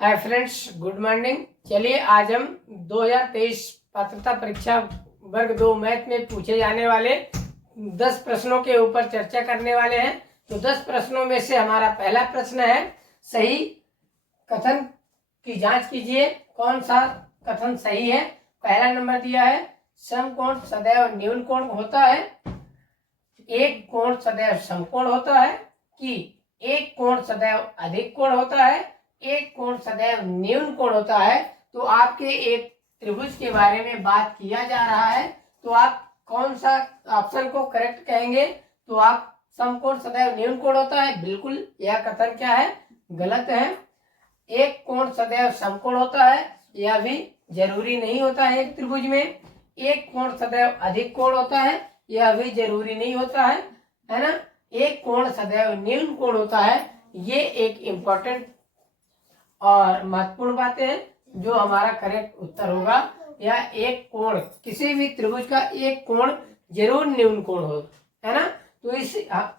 Hi friends, good morning. चलिए आज हम 2023 पात्रता परीक्षा वर्ग 2 मैथ में पूछे जाने वाले 10 प्रश्नों के ऊपर चर्चा करने वाले हैं। तो 10 प्रश्नों में से हमारा पहला प्रश्न है, सही कथन की जांच कीजिए कौन सा कथन सही है। पहला नंबर दिया है, समकोण सदैव न्यून कोण होता है, एक कोण सदैव समकोण होता है, कि एक कोण सदैव अधिक कोण होता है, एक कोण सदैव न्यून कोण होता है। तो आपके एक त्रिभुज के बारे में बात किया जा रहा है, तो आप कौन सा ऑप्शन को करेक्ट कहेंगे? तो आप समकोण सदैव न्यून कोण होता है, बिल्कुल यह कथन क्या है, गलत है। एक कोण सदैव समकोण होता है, यह भी जरूरी नहीं होता है एक त्रिभुज में। एक कोण सदैव अधिक कोण होता है, यह भी जरूरी नहीं होता है ना। एक कोण सदैव न्यून कोण होता है, ये एक इम्पोर्टेंट और महत्वपूर्ण बातें हैं जो हमारा करेक्ट उत्तर होगा। या एक कोण, किसी भी त्रिभुज का एक कोण जरूर न्यून कोण हो, है ना। तो इस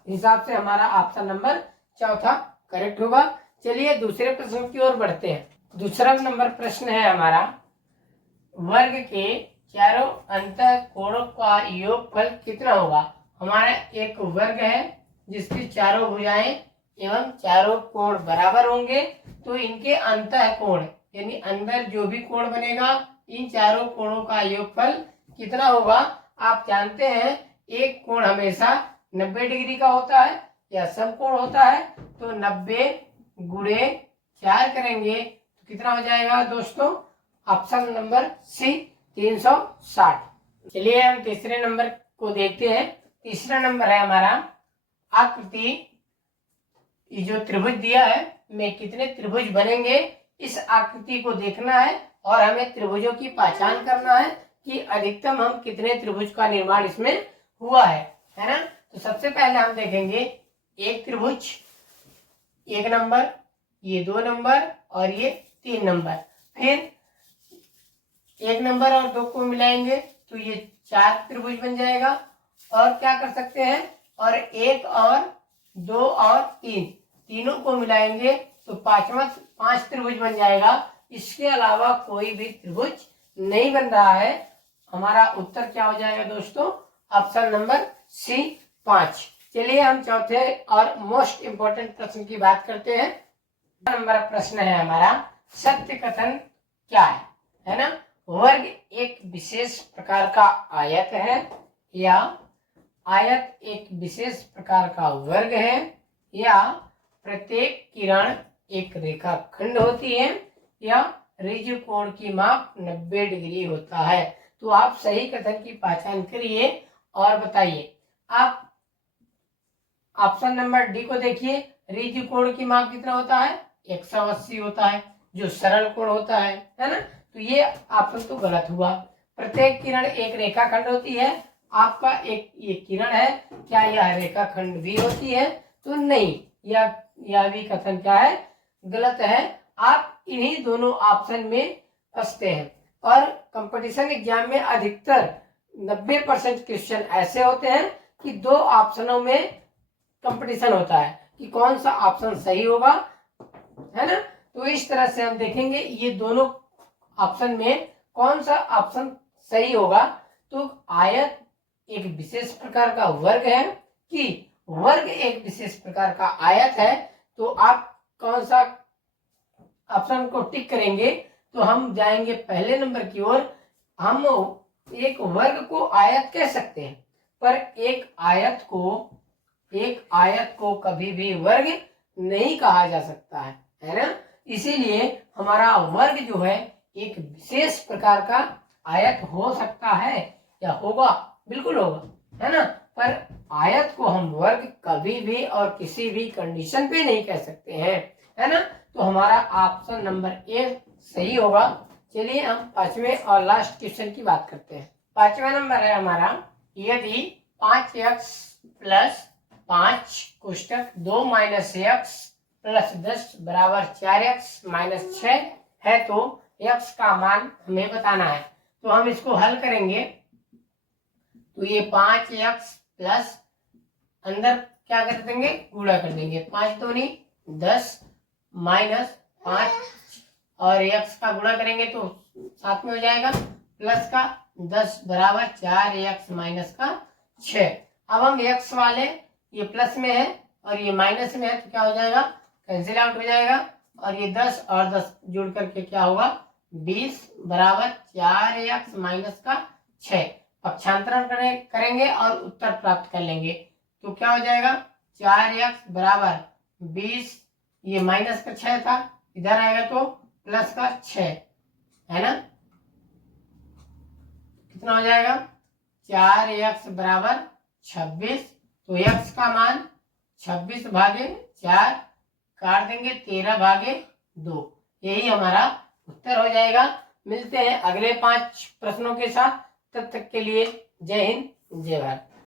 हिसाब से हमारा ऑप्शन नंबर चौथा करेक्ट होगा। चलिए दूसरे प्रश्न की ओर बढ़ते हैं। दूसरा नंबर प्रश्न है हमारा, वर्ग के चारों अंतः कोणों का योगफल कितना होगा। हमारा एक वर्ग है जिसकी चारों भुजाएं एवं चारों कोण बराबर होंगे, तो इनके अंतः कोण यानी अंदर जो भी कोण बनेगा, इन चारों कोणों का योगफल कितना होगा। आप जानते हैं एक कोण हमेशा 90 डिग्री का होता है या समकोण होता है, तो 90 गुणे 4 करेंगे तो कितना हो जाएगा दोस्तों, ऑप्शन नंबर सी 360। चलिए हम तीसरे नंबर को देखते हैं। तीसरा नंबर है हमारा, आकृति, ये जो त्रिभुज दिया है में कितने त्रिभुज बनेंगे, इस आकृति को देखना है और हमें त्रिभुजों की पहचान करना है कि अधिकतम हम कितने त्रिभुज का निर्माण इसमें हुआ है ना। तो सबसे पहले हम देखेंगे एक त्रिभुज, एक नंबर, ये 2 नंबर और ये 3 नंबर। फिर एक नंबर और 2 को मिलाएंगे तो ये 4 त्रिभुज बन जाएगा। और क्या कर सकते हैं, और 1 और 2 और 3, तीनों को मिलाएंगे तो 5 त्रिभुज बन जाएगा। इसके अलावा कोई भी त्रिभुज नहीं बन रहा है। हमारा उत्तर क्या हो जाएगा दोस्तों, ऑप्शन नंबर सी 5। चलिए हम चौथे और मोस्ट इंपोर्टेंट प्रश्न की बात करते हैं। नंबर प्रश्न है हमारा, सत्य कथन क्या है ना। वर्ग एक विशेष प्रकार का आयत है, या आयत एक विशेष प्रकार का वर्ग है, या प्रत्येक किरण एक रेखाखंड होती है, या ऋजु कोण की माप 90 डिग्री होता है। तो आप सही कथन की पहचान करिए और बताइए। आप ऑप्शन नंबर डी को देखिए, ऋजु कोण की माप कितना होता है, 180 होता है, जो सरल कोण होता है ना। तो ये ऑप्शन तो गलत हुआ। प्रत्येक किरण एक रेखाखंड होती है, आपका एक ये किरण है, क्या यह रेखाखंड भी होती है? तो नहीं, यह भी कथन क्या है, गलत है। आप इन्हीं दोनों ऑप्शन में फंसते हैं। और कंपटीशन एग्जाम में अधिकतर 90% क्वेश्चन ऐसे होते हैं कि 2 ऑप्शनों में कंपटीशन होता है कि कौन सा ऑप्शन सही होगा, है ना। तो इस तरह से हम देखेंगे ये दोनों ऑप्शन में कौन सा ऑप्शन सही होगा। तो आयत एक विशेष प्रकार का वर्ग है कि वर्ग एक विशेष प्रकार का आयत है, तो आप कौन सा ऑप्शन को टिक करेंगे। तो हम जाएंगे पहले नंबर की ओर। हम एक वर्ग को आयत कह सकते हैं, पर एक आयत को कभी भी वर्ग नहीं कहा जा सकता है ना। इसीलिए हमारा वर्ग जो है एक विशेष प्रकार का आयत हो सकता है, या होगा, बिल्कुल होगा, है ना। पर आयत को हम वर्ग कभी भी और किसी भी कंडीशन पे नहीं कह सकते हैं, है ना। तो हमारा ऑप्शन नंबर ए सही होगा। चलिए हम 5वें और लास्ट क्वेश्चन की बात करते हैं। 5वां नंबर है हमारा, यदि 5x + 5 कोष्टक 2 - x + 10 बराबर 4x - 6 है, तो x का मान हमें बताना है। तो हम इसको हल करेंगे तो ये 5x प्लस अंदर क्या कर देंगे, गुणा कर देंगे, 5 दूनी 10 - 5 और x का गुणा करेंगे तो साथ में हो जाएगा प्लस का 10 बराबर 4x माइनस का 6। अब हम x वाले ये प्लस में है और ये माइनस में है तो क्या हो जाएगा, कैंसिल आउट हो जाएगा और ये 10 और 10 जुड़ करके क्या होगा 20 बराबर 4x माइनस का 6। पक्षांतरण करेंगे और उत्तर प्राप्त कर लेंगे तो क्या हो जाएगा 4x बराबर 20, ये माइनस का 6 था, इधर आएगा तो प्लस का 6 है ना। कितना हो जाएगा 4x बराबर 26। तो x का मान 26 भागे 4 काट देंगे 13 भागे 2, यही हमारा उत्तर हो जाएगा। मिलते हैं अगले 5 प्रश्नों के साथ, तब तक के लिए जय हिंद जय भारत।